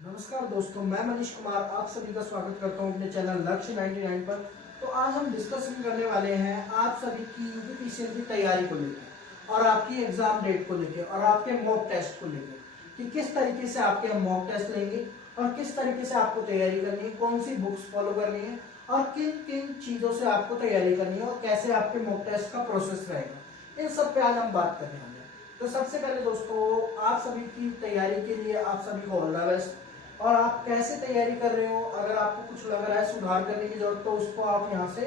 नमस्कार दोस्तों, मैं मनीष कुमार आप सभी का स्वागत करता हूं अपने चैनल लक्ष्य 99 पर। तो आज हम डिस्कशन करने वाले हैं आप सभी की यूपीपीसीएल की तैयारी को लेकर और आपकी एग्जाम डेट को लेकर और आपके मॉक टेस्ट को लेकर कि किस तरीके से आपके हम मॉक टेस्ट लेंगे और किस तरीके से आपको तैयारी करनी है, कौन सी बुक्स फॉलो करनी है और किन किन चीज़ों से आपको तैयारी करनी है और कैसे आपके मॉक टेस्ट का प्रोसेस रहेगा, इन सब पे आज हम बात करने वाले हैं। तो सबसे पहले दोस्तों, आप सभी की तैयारी के लिए आप सभी को ऑल द बेस्ट। और आप कैसे तैयारी कर रहे हो, अगर आपको कुछ लग रहा है सुधार करने की जरूरत तो उसको आप यहाँ से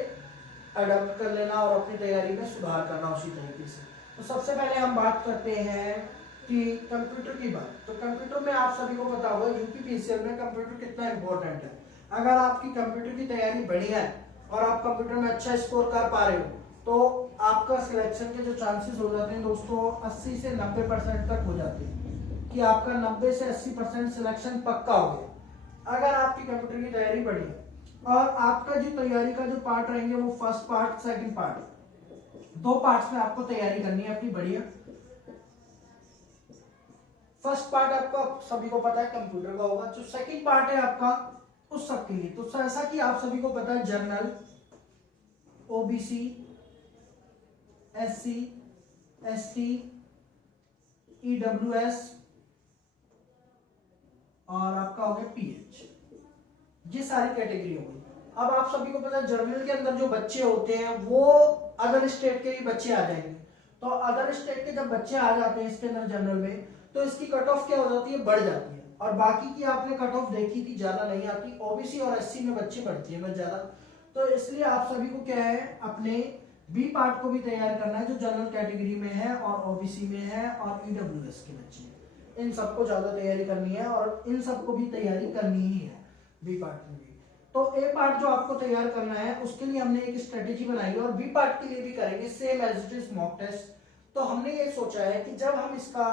अडॉप्ट कर लेना और अपनी तैयारी में सुधार करना उसी तरीके से। तो सबसे पहले हम बात करते हैं कि कंप्यूटर की बात। तो कंप्यूटर में आप सभी को पता होगा यूपीपीसीएल में कंप्यूटर कितना इंपॉर्टेंट है। अगर आपकी कंप्यूटर की तैयारी बढ़िया है और आप कंप्यूटर में अच्छा स्कोर कर पा रहे हो तो आपका सिलेक्शन के जो चांसेस हो जाते हैं दोस्तों 80 से 90% तक हो जाते हैं कि आपका 90 से 80% सिलेक्शन पक्का हो गया अगर आपकी कंप्यूटर की तैयारी बढ़ी है। और आपका जो तैयारी का जो पार्ट रहेंगे वो फर्स्ट पार्ट सेकंड पार्ट, दो पार्ट्स में आपको तैयारी करनी है अपनी बढ़िया। फर्स्ट पार्ट आपका सभी को पता है कंप्यूटर का होगा, जो सेकंड पार्ट है आपका उस सब के लिए। तो जैसा कि आप सभी को पता है general, OBC, SC, ST, EWS और आपका हो गया पीएच, ये सारी कैटेगरी हो गई। अब आप सभी को पता है जर्नल के अंदर जो बच्चे होते हैं वो अदर स्टेट के भी बच्चे आ जाएंगे। तो अदर स्टेट के जब बच्चे आ जाते हैं इसके अंदर जनरल में तो इसकी कट ऑफ क्या हो जाती है, बढ़ जाती है। और बाकी की आपने कट ऑफ देखी थी, ज्यादा नहीं आती। ओबीसी और एससी में बच्चे बढ़ती है बस ज्यादा। तो इसलिए आप सभी को क्या है, अपने बी पार्ट को भी तैयार करना है जो जनरल कैटेगरी में है और ओबीसी में है और ईडब्ल्यूएस के बच्चे हैं। इन सबको ज्यादा तैयारी करनी है और इन सबको भी तैयारी करनी ही है बी पार्ट में भी। तो ए पार्ट जो आपको तैयार करना है उसके लिए हमने एक स्ट्रेटेजी बनाई है और बी पार्ट के लिए भी करेंगे same as it is mock test. तो हमने ये सोचा है कि जब हम इसका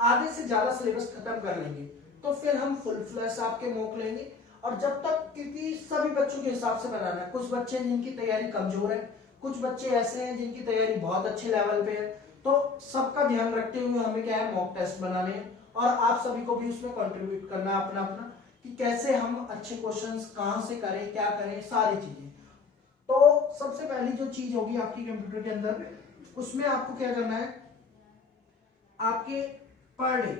आधे से ज्यादा सिलेबस खत्म कर लेंगे तो फिर हम फुल फ्लैश आपके मॉक लेंगे। और जब तक, क्योंकि सभी बच्चों के हिसाब से बनाना है, कुछ बच्चे जिनकी तैयारी कमजोर है, कुछ बच्चे ऐसे हैं जिनकी तैयारी बहुत अच्छे लेवल पे है। तो सबका ध्यान रखते हुए हमें क्या है, मॉक टेस्ट बनाने हैं और आप सभी को भी उसमें कंट्रीब्यूट करना है अपना अपना कि कैसे हम अच्छे क्वेश्चंस कहां से करें, क्या करें, सारी चीजें। तो सबसे पहली जो चीज होगी आपकी कंप्यूटर के अंदर, उसमें आपको क्या करना है, आपके पर डे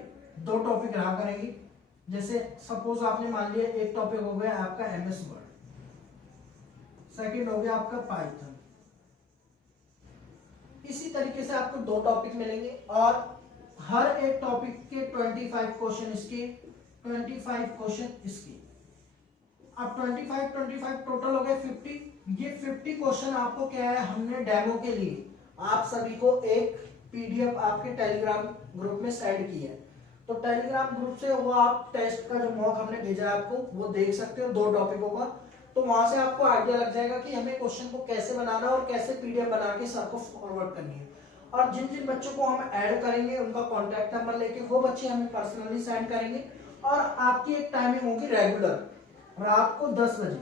2 टॉपिक रहा करेंगे। जैसे सपोज आपने मान लिया एक टॉपिक हो गया आपका एमएस वर्ड, सेकंड हो गया आपका पाइथन। इसी तरीके से आपको 2 टॉपिक मिलेंगे और हर एक टॉपिक के 25 क्वेश्चन इसके, 25 क्वेश्चन इसके। अब 25 टोटल हो गए 50। ये 50 क्वेश्चन आपको क्या है, हमने डेमो के लिए आप सभी को एक पीडीएफ आपके टेलीग्राम ग्रुप में सेंड की है। तो टेलीग्राम ग्रुप से वो आप टेस्ट का जो मॉक हमने भेजा है आपको वो देख सकते हो 2 टॉपिकों का। तो वहां से आपको आइडिया लग जाएगा कि हमें क्वेश्चन को कैसे बनाना और कैसे पीडीएफ बना के सर को फॉरवर्ड करनी है। और जिन जिन बच्चों को हम ऐड करेंगे उनका कॉन्टैक्ट नंबर लेके वो बच्चे हमें पर्सनली सेंड करेंगे। और आपकी एक टाइमिंग होगी रेगुलर, रात को 10 बजे,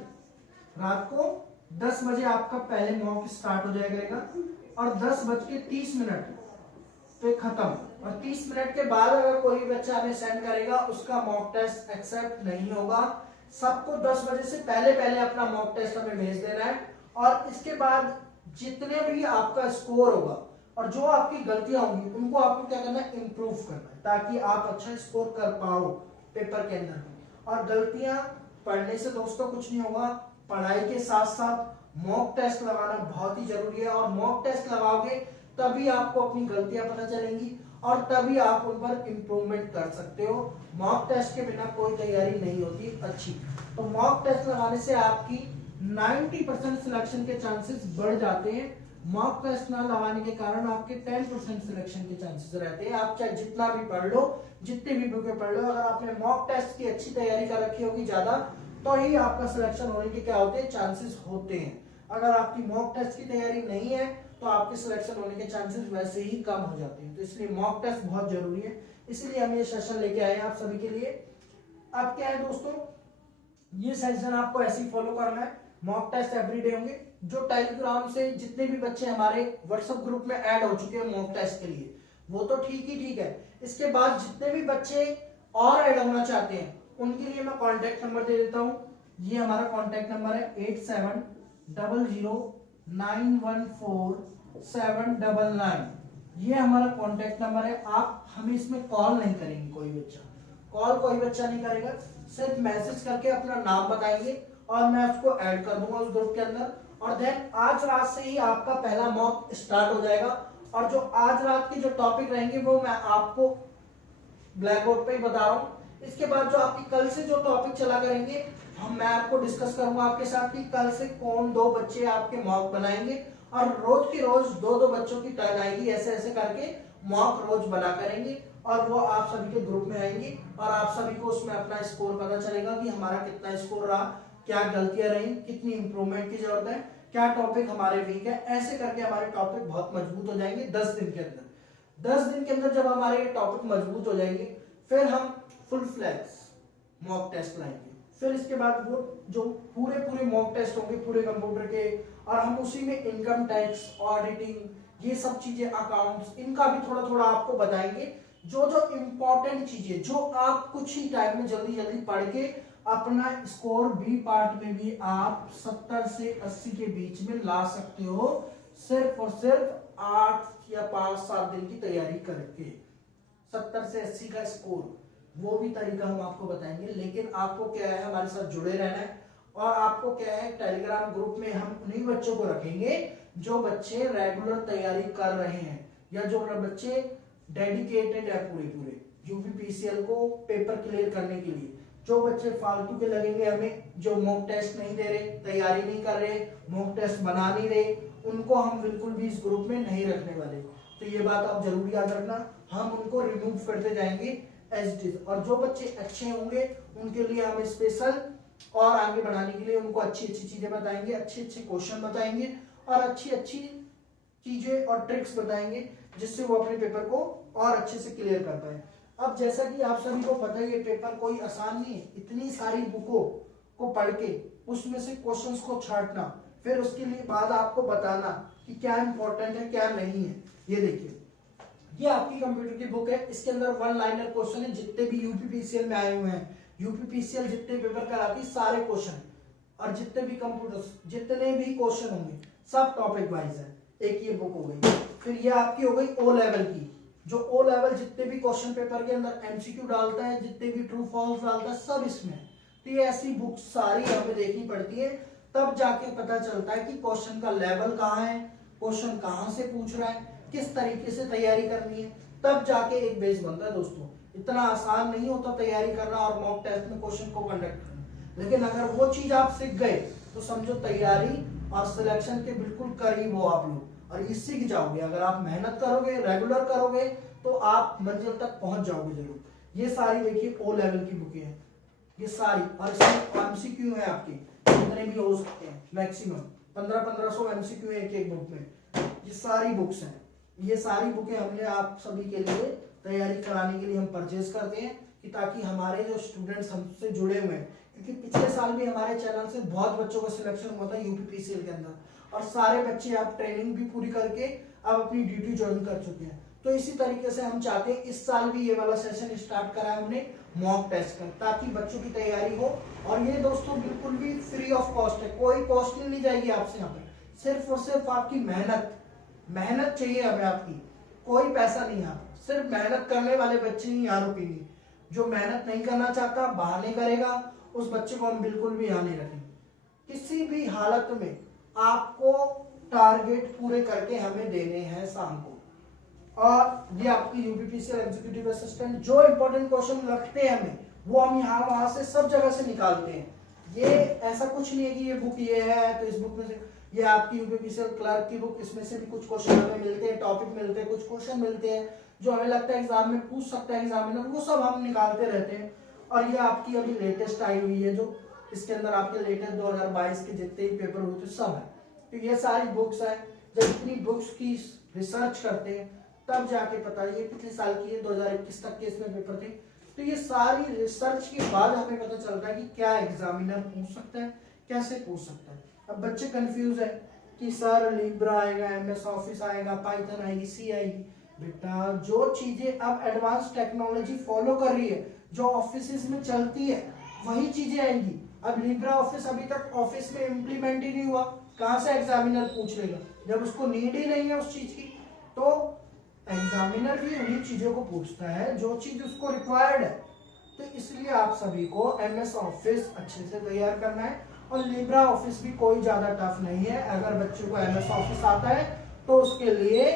रात को 10 बजे आपका पहले मॉक स्टार्ट हो जाएगा और 10:30 पे खत्म। और 30 मिनट के बाद अगर कोई बच्चा हमें सेंड करेगा उसका मॉक टेस्ट एक्सेप्ट नहीं होगा। सबको 10 बजे से पहले पहले अपना मॉक टेस्ट हमें भेज देना है। और इसके बाद जितने भी आपका स्कोर होगा और जो आपकी गलतियां होंगी उनको आपको क्या करना है, इंप्रूव करना है ताकि आप अच्छा स्कोर कर पाओ पेपर के अंदर। और गलतियां पढ़ने से दोस्तों कुछ नहीं होगा, पढ़ाई के साथ साथ मॉक टेस्ट लगाना बहुत ही जरूरी है। और मॉक टेस्ट लगाओगे तभी आपको अपनी गलतियां पता चलेंगी और तभी आप उन पर इंप्रूवमेंट कर सकते हो। मॉक टेस्ट के बिना कोई तैयारी नहीं होती अच्छी। तो मॉक टेस्ट लगाने से आपकी 90% सिलेक्शन के चांसेस बढ़ जाते हैं। मॉक टेस्ट ना लगाने के कारण आपके 10% सिलेक्शन के चांसेस रहते हैं। आप चाहे जितना भी पढ़ लो, जितनी भी बुकें पढ़ लो, अगर आपने मॉक टेस्ट की अच्छी तैयारी कर रखी होगी ज्यादा तो ही आपका सिलेक्शन होने के क्या होते हैं, चांसेस होते हैं। अगर आपकी मॉक टेस्ट की तैयारी नहीं है तो आपके सिलेक्शन होने के चांसेस वैसे ही कम हो जाते हैं। तो इसलिए मॉक टेस्ट बहुत जरूरी है, इसलिए हम ये सेशन लेके आए हैं आप सभी के लिए। अब क्या है दोस्तों, ये सेशन आपको ऐसे ही फॉलो करना है। मॉक टेस्ट एवरीडे होंगे। जो टेलीग्राम से जितने भी बच्चे हमारे व्हाट्सएप ग्रुप में ऐड हो चुके हैं मॉक टेस्ट के लिए वो तो ठीक ही ठीक है। इसके बाद जितने भी बच्चे और ऐड होना चाहते हैं उनके लिए मैं कॉन्टैक्ट नंबर दे देता हूँ। ये हमारा कॉन्टैक्ट नंबर है 8700914799। ये हमारा कॉन्टैक्ट नंबर है। आप हमें इसमें कॉल नहीं करेंगे, कोई बच्चा नहीं करेगा, सिर्फ मैसेज करके अपना नाम बताएंगे और मैं उसको ऐड कर दूंगा उस ग्रुप के अंदर। और देन आज रात से ही आपका पहला मॉक स्टार्ट हो जाएगा। और जो आज रात के जो टॉपिक रहेंगे वो मैं आपको ब्लैक बोर्ड पे ही बता रहा हूँ। इसके बाद जो आपकी कल से जो टॉपिक चला करेंगे मैं आपको डिस्कस करूंगा आपके साथ कि कल से कौन 2 बच्चे आपके मॉक बनाएंगे और रोज की रोज 2-2 बच्चों की टर्न आएगी, ऐसे ऐसे करके मॉक रोज बना करेंगे और वो आप सभी के ग्रुप में आएंगे और आप सभी को उसमें अपना स्कोर पता चलेगा कि हमारा कितना स्कोर रहा, क्या गलतियां रही, कितनी इंप्रूवमेंट की जरूरत है, क्या टॉपिक हमारे वीक है। ऐसे करके हमारे टॉपिक बहुत मजबूत हो जाएंगे 10 दिन के अंदर। 10 दिन के अंदर जब हमारे टॉपिक मजबूत हो जाएंगे फिर हम फुल फ्लैक्स मॉक टेस्ट लाएंगे। फिर इसके बाद वो जो पूरे मॉक टेस्ट होंगे पूरे कंप्यूटर के, और हम उसी में इनकम टैक्स, ऑडिटिंग, ये सब चीजें, अकाउंट्स, इनका भी थोड़ा थोड़ा आपको बताएंगे। जो जो इम्पोर्टेंट चीजें जो आप कुछ ही टाइम में जल्दी जल्दी पढ़ के अपना स्कोर बी पार्ट में भी आप 70 से 80 के बीच में ला सकते हो, सिर्फ और सिर्फ 8 या 5-7 दिन की तैयारी करके 70 से 80 का स्कोर। वो भी तरीका हम आपको बताएंगे, लेकिन आपको क्या है हमारे साथ जुड़े रहना है। और आपको क्या है टेलीग्राम ग्रुप में हम उन्हीं बच्चों को रखेंगे जो बच्चे रेगुलर तैयारी कर रहे हैं या जो बच्चे डेडिकेटेड है पूरे यूपीपीसीएल को पेपर क्लियर करने के लिए। जो बच्चे फालतू के लगेंगे हमें, जो मॉक टेस्ट नहीं दे रहे, तैयारी नहीं कर रहे, मॉक टेस्ट बना नहीं रहे, उनको हम बिल्कुल भी इस ग्रुप में नहीं रखने वाले। तो ये बात आप जरूर याद रखना, हम उनको रिमूव करते जाएंगे एज इट इज। और जो बच्चे अच्छे होंगे उनके लिए हम स्पेशल और आगे बढ़ाने के लिए उनको अच्छी अच्छी चीजें बताएंगे, अच्छे अच्छे क्वेश्चन बताएंगे और अच्छी अच्छी चीजें और ट्रिक्स बताएंगे जिससे वो अपने पेपर को और अच्छे से क्लियर कर पाए। अब जैसा कि आप सभी को पता है ये पेपर कोई आसान नहीं है, इतनी सारी बुकों को पढ़ के उसमें से क्वेश्चंस को छांटना, फिर उसके लिए बाद आपको बताना कि क्या इंपॉर्टेंट है क्या नहीं है। ये देखिए, ये आपकी कंप्यूटर की बुक है, इसके अंदर 1 लाइनर क्वेश्चन है जितने भी यूपीपीसीएल में आए हुए हैं। यूपीपीसीएल जितने पेपर कराती सारे क्वेश्चन और जितने भी कंप्यूटर जितने भी क्वेश्चन होंगे सब टॉपिक वाइज है। एक ये बुक हो गई। फिर ये आपकी हो गई ओ लेवल की, जो ओ लेवल जितने भी क्वेश्चन पेपर के अंदर एमसीक्यू डालता है, जितने भी ट्रू फॉल्स डालता है, सब इसमें। तो ये ऐसी बुक सारी हमें देखनी पड़ती है, तब जाके पता चलता है कि क्वेश्चन का लेवल कहाँ है, क्वेश्चन कहाँ से पूछ रहा है, किस तरीके से तैयारी करनी है, तब जाके एक बेस बनता है। दोस्तों इतना आसान नहीं होता तैयारी करना और मॉक टेस्ट में क्वेश्चन को कंडक्ट करना, लेकिन अगर वो चीज आप सीख गए तो समझो तैयारी और सिलेक्शन के बिल्कुल करीब हो आप लोग, और ये सीख जाओगे। अगर आप मेहनत करोगे, रेगुलर करोगे, तो आप मंजिल तक पहुंच जाओगे जरूर। ये सारी देखिए ओ लेवल की बुकें हैं ये सारी, और इसमें एमसीक्यू है आपके जितने भी हो सकते हैं, मैक्सिमम 1500 एमसीक्यू है एक बुक में। ये सारी बुक्स हैं, ये सारी बुकें हमने आप सभी के लिए तैयारी कराने के लिए हम परचेज करते हैं कि ताकि हमारे जो स्टूडेंट्स हमसे जुड़े हुए हैं, क्योंकि पिछले साल भी हमारे चैनल से बहुत बच्चों का सिलेक्शन हुआ था यूपीपीसीएल के अंदर, और सारे बच्चे आप ट्रेनिंग भी पूरी करके अब अपनी ड्यूटी ज्वाइन कर चुके हैं। तो इसी तरीके से हम चाहते हैं इस साल भी ये वाला सेशन स्टार्ट करा है हमने मॉक टेस्ट का, ताकि बच्चों की तैयारी हो। और ये दोस्तों बिल्कुल भी फ्री ऑफ कॉस्ट है, कोई कॉस्ट नहीं जाएगी आपसे यहाँ पे, सिर्फ और सिर्फ आपकी मेहनत चाहिए हमें आपकी, कोई पैसा नहीं। यहाँ सिर्फ मेहनत करने वाले बच्चे ही यहाँ रुकेंगे, जो मेहनत नहीं करना चाहता, बहाने करेगा, उस बच्चे को हम बिल्कुल भी यहाँ नहीं रखेंगे। किसी भी हालत में आपको टारगेट पूरे करके हमें देने हैं शाम को। और ये आपकी यूपीपीसीएल एग्जीक्यूटिव असिस्टेंट जो इंपॉर्टेंट क्वेश्चन लगते हैं हमें, वो हम यहाँ वहां से सब जगह से निकालते हैं। ये ऐसा कुछ नहीं है कि ये बुक ये है तो इस बुक में से, ये आपकी यूपीपीसीएल क्लर्क की बुक, इसमें से भी कुछ क्वेश्चन हमें मिलते हैं, टॉपिक मिलते हैं, कुछ क्वेश्चन मिलते हैं जो हमें लगता है एग्जाम में पूछ सकता है एग्जामिनर, वो सब हम निकालते रहते हैं। और ये आपकी अभी लेटेस्ट आई हुई है, जो इसके अंदर आपके लेटेस्ट 2022 के जितने भी पेपर हुए थे सब है। तो ये सारी बुक्स है, जब इतनी बुक्स की रिसर्च करते हैं तब जाके पता है, ये पिछले साल की है 2021 तक के इसमें पेपर थे। तो ये सारी रिसर्च के बाद हमें पता चलता है कि क्या एग्जामिनर पूछ सकता है, कैसे पूछ सकता है। अब बच्चे कंफ्यूज है कि सर लिब्रा आएगा, एमएस ऑफिस आएगा, पाइथन आएगी, सी आएगी। बेटा जो चीजें अब एडवांस टेक्नोलॉजी फॉलो कर रही है, जो ऑफिस में चलती है वही चीजें आएंगी। अब लिब्रा ऑफिस अभी तक ऑफिस में इम्प्लीमेंट ही नहीं हुआ, कहां से एग्जामिनर पूछ लेगा जब उसको नीड ही नहीं है उस चीज की। तो एग्जामिनर भी उन्हीं चीजों को पूछता है जो चीज उसको रिक्वायर्ड है। तो इसलिए आप सभी को MS ऑफिस अच्छे से तैयार करना है, और लिब्रा ऑफिस भी कोई ज्यादा टफ नहीं है। अगर बच्चे को MS ऑफिस आता है तो उसके लिए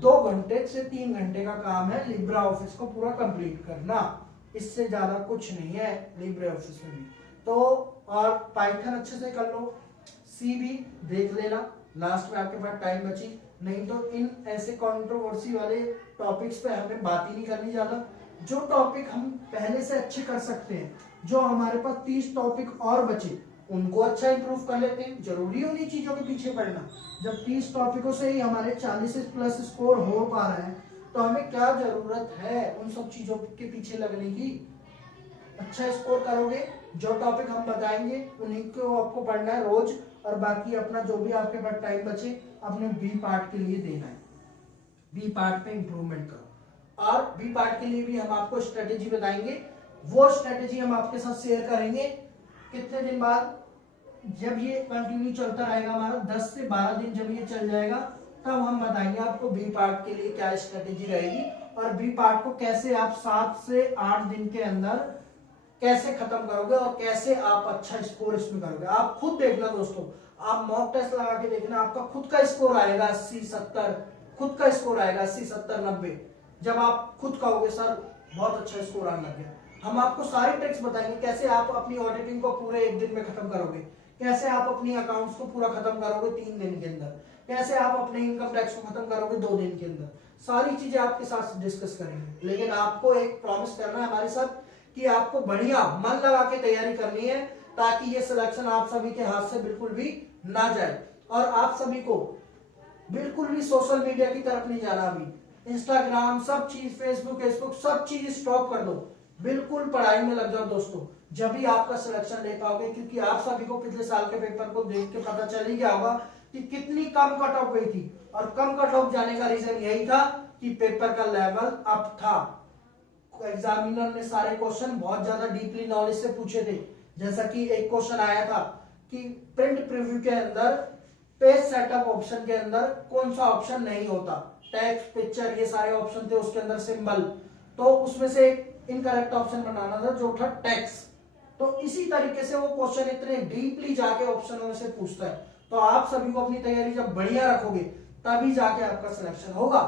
2 घंटे से 3 घंटे का काम है लिब्रा ऑफिस को पूरा कंप्लीट करना, इससे ज्यादा कुछ नहीं है लिब्रा ऑफिस में भी। तो और पाइथन अच्छे से कर लो, सी भी देख लेना, लास्ट में आपके पास टाइम बची। नहीं तो इन ऐसे कंट्रोवर्सी वाले टॉपिक्स पे हमें बात ही नहीं करनी ज्यादा। जो टॉपिक हम पहले से अच्छे कर सकते हैं, जो हमारे पास 30 टॉपिक और बचे उनको अच्छा इंप्रूव कर लेते हैं। जरूरी उन्हीं चीजों के पीछे पढ़ना। जब 30 टॉपिकों से ही हमारे 40 प्लस स्कोर हो पा रहा है तो हमें क्या जरूरत है उन सब चीजों के पीछे लगने की। अच्छा स्कोर करोगे, जो टॉपिक हम बताएंगे उन्हीं को आपको पढ़ना है रोज, और बाकी अपना जो भी आपके पास टाइम बचे अपने बी पार्ट के लिए देना है। बी पार्ट पे इंप्रूवमेंट करो, और बी पार्ट के लिए भी हम आपको स्ट्रेटेजी बताएंगे। वो स्ट्रेटेजी हम आपके साथ शेयर करेंगे कितने दिन बाद, जब ये कंटिन्यू चलता रहेगा हमारा 10 से 12 दिन जब ये चल जाएगा तब हम बताएंगे आपको बी पार्ट के लिए क्या स्ट्रेटेजी रहेगी, और बी पार्ट को कैसे आप 7 से 8 दिन के अंदर कैसे खत्म करोगे, और कैसे आप अच्छा स्कोर इसमें करोगे। आप खुद देखना दोस्तों, आप मॉक टेस्ट लगा के देखना, आपका खुद का स्कोर आएगा 80 70, खुद का स्कोर आएगा 80 70 90। जब आप खुद कहोगे सर बहुत अच्छा स्कोर आने लग गया। हम आपको सारी ट्रिक्स बताएंगे, कैसे आप अपनी ऑडिटिंग को पूरे 1 दिन में खत्म करोगे, कैसे आप अपनी अकाउंट्स को पूरा खत्म करोगे 3 दिन के अंदर, कैसे आप अपने इनकम टैक्स को खत्म करोगे 2 दिन के अंदर। सारी चीजें आपके साथ डिस्कस करेंगे। लेकिन आपको एक प्रॉमिस करना है हमारे साथ कि आपको बढ़िया मन लगा के तैयारी करनी है, ताकि ये सिलेक्शन आप सभी के हाथ से बिल्कुल भी ना जाए। और आप सभी को बिल्कुल भी सोशल मीडिया की तरफ नहीं जाना। अभी इंस्टाग्राम सब चीज, फेसबुक सब चीज स्टॉप कर दो, बिल्कुल पढ़ाई में लग जाओ दोस्तों, जब भी आपका सिलेक्शन ले पाओगे। क्योंकि आप सभी को पिछले साल के पेपर को देख के पता चल ही गया होगा कि कितनी कम कट ऑफ गई थी, और कम कट ऑफ जाने का रीजन यही था कि पेपर का लेवल अप था। एग्जामिनर ने सारे क्वेश्चन बहुत ज्यादा डीपली नॉलेज से पूछे थे। जैसा कि एक क्वेश्चन आया था कि प्रिंट प्रीव्यू के अंदर पेज सेटअप ऑप्शन के अंदर कौन सा ऑप्शन नहीं होता, टेक्स्ट पिक्चर ये सारे ऑप्शन थे, उसके अंदर सिंबल, तो उसमें से एक इनकरेक्ट ऑप्शन बनाना था जो था टेक्स्ट। तो इसी तरीके से वो क्वेश्चन इतने डीपली जाके ऑप्शनों में से पूछता है। तो आप सभी को अपनी तैयारी जब बढ़िया रखोगे तभी जाके आपका सिलेक्शन होगा,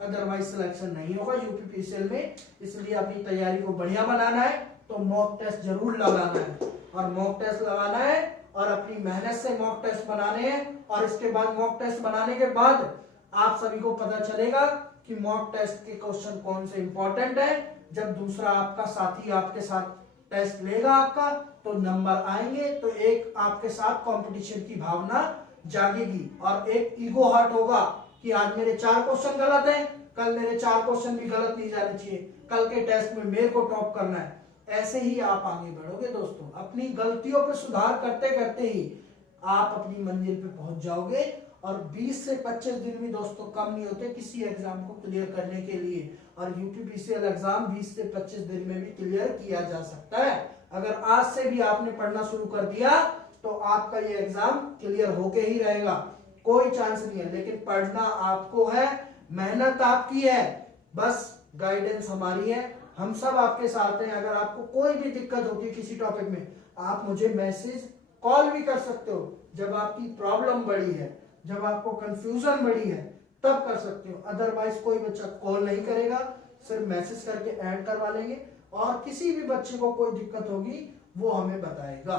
अदरवाइज सिलेक्शन नहीं होगा यूपीपीसीएल में। इसलिए अपनी तैयारी को बढ़िया बनाना है तो मॉक टेस्ट जरूर लगाना है, और मॉक टेस्ट लगाना है और अपनी मेहनत से मॉक टेस्ट बनाने हैं। और इसके बाद मॉक टेस्ट बनाने के बाद आप सभी को पता चलेगा कि मॉक टेस्ट के क्वेश्चन कौन से इंपॉर्टेंट है। जब दूसरा आपका साथी आपके साथ टेस्ट लेगा आपका, तो नंबर आएंगे, तो एक आपके साथ कंपटीशन की भावना जागेगी, और एक ईगो हर्ट होगा कि आज मेरे 4 क्वेश्चन गलत हैं, कल मेरे 4 क्वेश्चन भी गलत नहीं जाने चाहिए, कल के टेस्ट में मेरे को टॉप करना है। ऐसे ही आप आगे बढ़ोगे दोस्तों। अपनी गलतियों पे सुधार करते करते ही आप अपनी मंजिल पे पहुंच जाओगे। और 20 से 25 दिन भी दोस्तों कम नहीं होते किसी एग्जाम को क्लियर करने के लिए, और यूपीपीसीएल एग्जाम 20 से 25 दिन में भी क्लियर किया जा सकता है। अगर आज से भी आपने पढ़ना शुरू कर दिया तो आपका ये एग्जाम क्लियर होके ही रहेगा, कोई चांस नहीं है। लेकिन पढ़ना आपको है, मेहनत आपकी है, बस गाइडेंस हमारी है। हम सब आपके साथ हैं। अगर आपको कोई भी दिक्कत होती है किसी टॉपिक में, आप मुझे मैसेज कॉल भी कर सकते हो। जब आपकी प्रॉब्लम बड़ी है, जब आपको कंफ्यूजन बड़ी है, तब कर सकते हो। अदरवाइज कोई बच्चा कॉल नहीं करेगा, सिर्फ मैसेज करके ऐड करवा लेंगे। और किसी भी बच्चे को कोई दिक्कत होगी वो हमें बताएगा।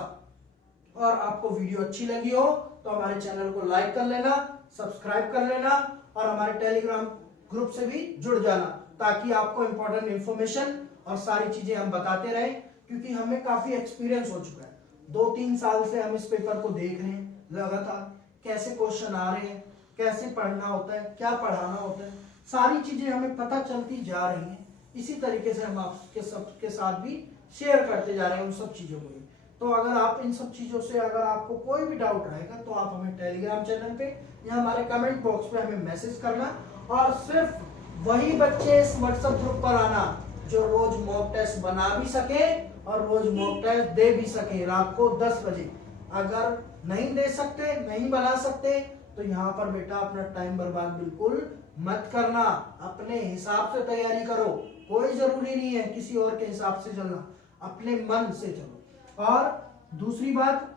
और आपको वीडियो अच्छी लगी हो तो हमारे चैनल को लाइक कर लेना, सब्सक्राइब कर लेना, और हमारे टेलीग्राम ग्रुप से भी जुड़ जाना, ताकि आपको इंपॉर्टेंट इंफॉर्मेशन और सारी चीजें हम बताते रहें। क्योंकि हमें काफी एक्सपीरियंस हो चुका है, 2-3 साल से हम इस पेपर को देख रहे हैं लगातार, कैसे क्वेश्चन आ रहे हैं, कैसे पढ़ना होता है, क्या पढ़ाना होता है, सारी चीजें हमें पता चलती जा रही हैं। इसी तरीके से हम आपके सबके साथ भी शेयर करते जा रहे हैं उन सब चीजों को। तो अगर आप इन सब चीजों से अगर आपको कोई भी डाउट रहेगा तो आप हमें टेलीग्राम चैनल पे या हमारे कमेंट बॉक्स पे हमें मैसेज करना। और सिर्फ वही बच्चे इस व्हाट्सएप ग्रुप पर आना जो रोज मॉक टेस्ट बना भी सके और रोज मॉक टेस्ट दे भी सके रात को 10 बजे। अगर नहीं दे सकते, नहीं बना सकते, तो यहाँ पर बेटा अपना टाइम बर्बाद बिल्कुल मत करना, अपने हिसाब से तैयारी करो। कोई जरूरी नहीं है किसी और के हिसाब से चलना, अपने मन से चलो। और दूसरी बात,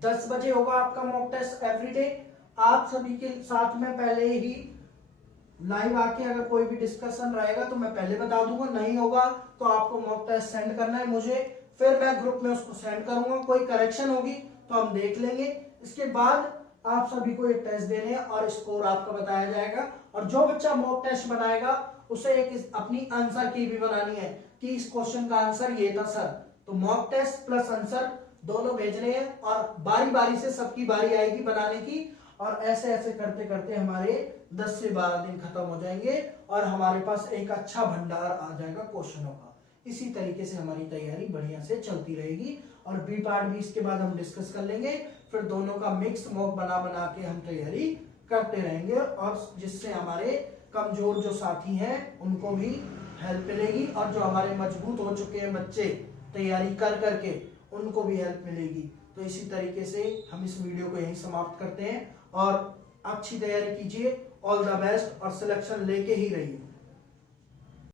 10 बजे होगा आपका मॉक टेस्ट एवरीडे। आप सभी के साथ में पहले ही लाइव आके अगर कोई भी डिस्कशन रहेगा तो मैं पहले बता दूंगा, नहीं होगा तो आपको मॉक टेस्ट सेंड करना है मुझे, फिर मैं ग्रुप में उसको सेंड करूंगा। कोई करेक्शन होगी तो हम देख लेंगे। इसके बाद आप सभी को एक टेस्ट देने हैं और स्कोर आपका बताया जाएगा। और जो बच्चा मॉक टेस्ट बनाएगा उसे एक अपनी आंसर की भी बनानी है कि इस क्वेश्चन का आंसर ये था सर। तो मॉक टेस्ट प्लस आंसर दोनों भेजने हैं और बारी बारी से सबकी बारी आएगी बनाने की। और ऐसे ऐसे करते करते हमारे 10 से 12 दिन खत्म हो जाएंगे और हमारे पास एक अच्छा भंडार आ जाएगा क्वेश्चनों का। इसी तरीके से हमारी तैयारी बढ़िया से चलती रहेगी। और बी पार्ट भी इसके बाद हम डिस्कस कर लेंगे, फिर दोनों का मिक्स मॉक बना बना के हम तैयारी करते रहेंगे, और जिससे हमारे कमजोर जो साथी हैं उनको भी हेल्प मिलेगी, और जो हमारे मजबूत हो चुके हैं बच्चे तैयारी कर करके उनको भी हेल्प मिलेगी। तो इसी तरीके से हम इस वीडियो को यहीं समाप्त करते हैं और अच्छी तैयारी कीजिए। ऑल द बेस्ट और सिलेक्शन लेके ही रहिए।